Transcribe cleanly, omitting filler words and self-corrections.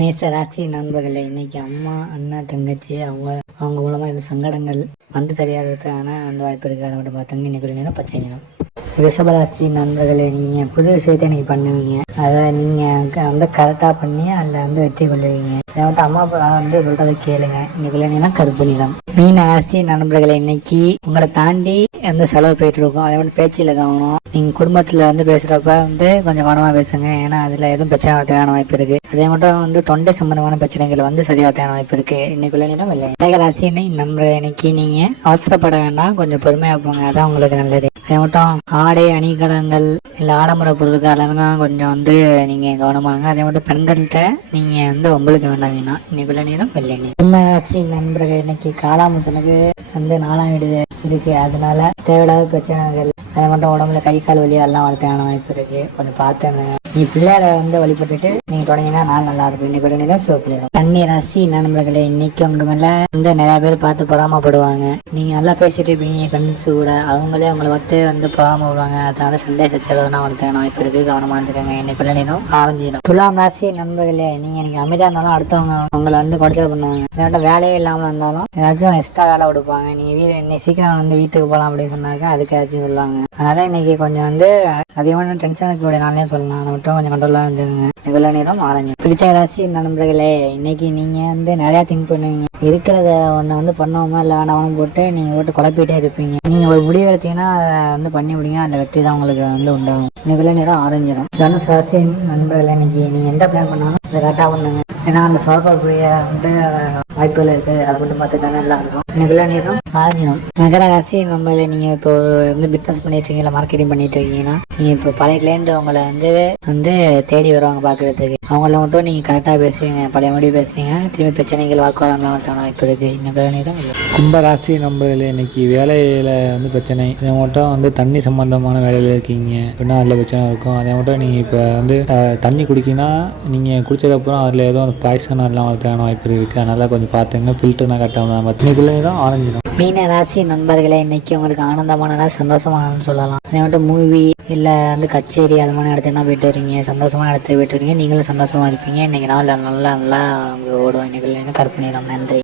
மேச ராசி நண்பர்களே, இன்னைக்கு அம்மா அண்ணா தங்கச்சி அவங்க மூலமாக இந்த சங்கடங்கள் வந்து சரியாகிறதுக்கான அந்த வாய்ப்பு இருக்குது. அதை மட்டும் பார்த்தாங்க. இன்னைக்கு நேரம் பச்சை நிறம். ரிஷபராசி நண்பர்களே, நீங்கள் புது விஷயத்தை இன்னைக்கு பண்ணுவீங்க. அதை நீங்கள் வந்து கரெக்டாக பண்ணி அதில் வந்து வெற்றி கொள்ளுவீங்க. அதை மட்டும் அம்மா அப்பா வந்து சொல்கிறத கேளுங்க. இன்னைக்கு இல்லைன்னா கருப்பு நிறம். மீன ராசி நண்பர்களே, இன்னைக்கு உங்களை தாண்டி எந்த செலவு போயிட்டு இருக்கும். அதை மட்டும் பேச்சில் கவனம். நீங்கள் குடும்பத்தில் வந்து பேசுகிறப்ப வந்து கொஞ்சம் கவனமாக பேசுங்க. ஏன்னா அதில் எதுவும் பிரச்சனை வரதுக்கான வாய்ப்பு இருக்குது. அதே மட்டும் வந்து தொண்டை சம்பந்தமான பிரச்சனைகள் வந்து சரியாகிறதுக்கான வாய்ப்பு இருக்குது. இன்னைக்குள்ள நேரம் இல்லை. கடகராசி நண்பர்களே, இன்னைக்கு நீங்கள் அவசரப்பட வேண்டாம். கொஞ்சம் பொறுமையாக போங்க. அதான் உங்களுக்கு நல்லது. அதே மட்டும் ஆடை அணிகலன்கள் இல்லை ஆடம்பர பொருட்கள் அதெல்லாம் கொஞ்சம் வந்து நீங்கள் கவனமாங்க. அதே மட்டும் பெண்கள்கிட்ட நீங்கள் வந்து உங்களுக்கு வேண்டாம். வேணா இன்னைக்குள்ள நேரம் வெள்ளைங்க. சிம்மராசி நண்பர்கள், இன்னைக்கு காலாமுசனுக்கு வந்து 4ஆம் வீடு இருக்கு. அதனால தேவையில்லாத பிரச்சனைகள் அதை மட்டும் உடம்புல கை கால் வலி எல்லாம் வரதுக்கான வாய்ப்பு இருக்கு. கொஞ்சம் பார்த்துங்க. நீ பிள்ளையார வந்து வழிபட்டுட்டு நீங்க தொடங்கினா நாள் நல்லா இருக்கும். இன்னைக்கு உடனே சோப்பு நேரம். கன்னி ராசி நண்பர்களே, இன்னைக்கு உங்க மேல வந்து நிறைய பேர் பார்த்து பொறாமப்படுவாங்க. நீங்க நல்லா பேசிட்டு இருப்பீங்க ஃப்ரெண்ட்ஸ் கூட. அவங்களே உங்களை பார்த்து வந்து பொறாமப்படுவாங்க. அதனால சண்டை சச்சரவுனா வரதுக்கான வாய்ப்பு இருக்கு. கவனமா இருந்துக்கங்க. இன்னைக்கு நேரம் ஆரஞ்சிடும். துலாம் ராசி நண்பர்களே, நீங்க எனக்கு அமைதியா இருந்தாலும் அடுத்தவங்க உங்களை வந்து குறைச்சல் பண்ணுவாங்க. ஏதாட்டும் வேலையே இல்லாமல் இருந்தாலும் ஏதாச்சும் எக்ஸ்ட்ரா வேலை கொடுப்பாங்க. நீங்க இன்னைக்கு சீக்கிரம் வந்து வீட்டுக்கு போகலாம் அப்படின்னு சொன்னாக்க அதுக்காச்சும் சொல்லுவாங்க. அதனால இன்னைக்கு கொஞ்சம் வந்து அதிகமான டென்ஷனுக்கு கூடிய நாளே சொல்லலாம். அதை மட்டும் கொஞ்சம் கண்ட்ரோலாக இருந்துங்க. நிகழ நேரம் ஆரஞ்சு. பிடிச்ச ராசி நண்பர்களே, இன்னைக்கு நீங்க வந்து நிறைய திங்க் பண்ணுவீங்க. இருக்கிறத ஒன்று வந்து பண்ணோமா இல்லை வேணாம் போட்டு நீங்க போட்டு குழப்பிட்டே இருப்பீங்க. நீங்க ஒரு முடிவு எடுத்தீங்கன்னா அதை வந்து பண்ணி முடியுங்க. அந்த வெற்றி தான் உங்களுக்கு வந்து உண்டாகும். நிகழ நேரம் ஆரஞ்சிடும். தனுசு ராசி நண்பர்களே, இன்னைக்கு நீங்க எந்த பிளான் பண்ணாலும் அதை கரெக்டாக பண்ணுங்க. ஏன்னா அந்த சோழக்கூடிய வந்து வாய்ப்புகள் இருக்கு. அதை மட்டும் பார்த்துட்டாங்க நல்லா இருக்கும். நிகழ நேரம் ஆரஞ்சிடும். மகர ராசி நம்மள நீங்க இப்போ வந்து பிசினஸ் பண்ணிட்டு இருக்கீங்க, மார்க்கெட்டிங் பண்ணிட்டு இருக்கீங்கன்னா நீங்க இப்போ பழைய கிளைண்ட் உங்களை வந்து தேடி வருவாங்க பாக்குறதுக்கு. அவங்கள மட்டும் நீங்க கரெக்டா பேசுவீங்க. பழைய முடிவு பேசுவீங்க. திரும்பி பிரச்சனைகள் வாக்குவாதம் வரதுக்கான வாய்ப்பு இருக்கு. நிகழ நேரம் இல்லை. கும்பராசி நம்மள இன்னைக்கு வேலையில வந்து பிரச்சனை. இதை மட்டும் வந்து தண்ணி சம்பந்தமான வேலையில இருக்கீங்க அப்படின்னா அதில் பிரச்சனை இருக்கும். அதே மட்டும் நீங்க இப்போ வந்து தண்ணி குடிக்கினா நீங்க குடிச்சதுக்கப்புறம் அதில் ஏதோ பாய்சன் எல்லாம் வரதுக்கான வாய்ப்பு இருக்கு. அதனால கொஞ்சம் பார்த்துங்க. ஃபில்டர்னா கரெக்டாக இன்னைக்குள்ளே தான் ஆரஞ்சிடும். மீன ராசி நண்பர்களே, இன்னைக்கு உங்களுக்கு ஆனந்தமான சந்தோஷமானு சொல்லலாம். அதே மட்டும் மூவி இல்லை வந்து கச்சேரி அது மாதிரி இடத்துக்கு போயிட்டு வரீங்க. சந்தோஷமான இடத்துக்கு போயிட்டு வரீங்க. நீங்களும் சந்தோஷமா இருப்பீங்க. இன்னைக்கு நாள் நல்லா நல்லா ஓடும். இன்னைக்கு கற்பனை. நன்றி.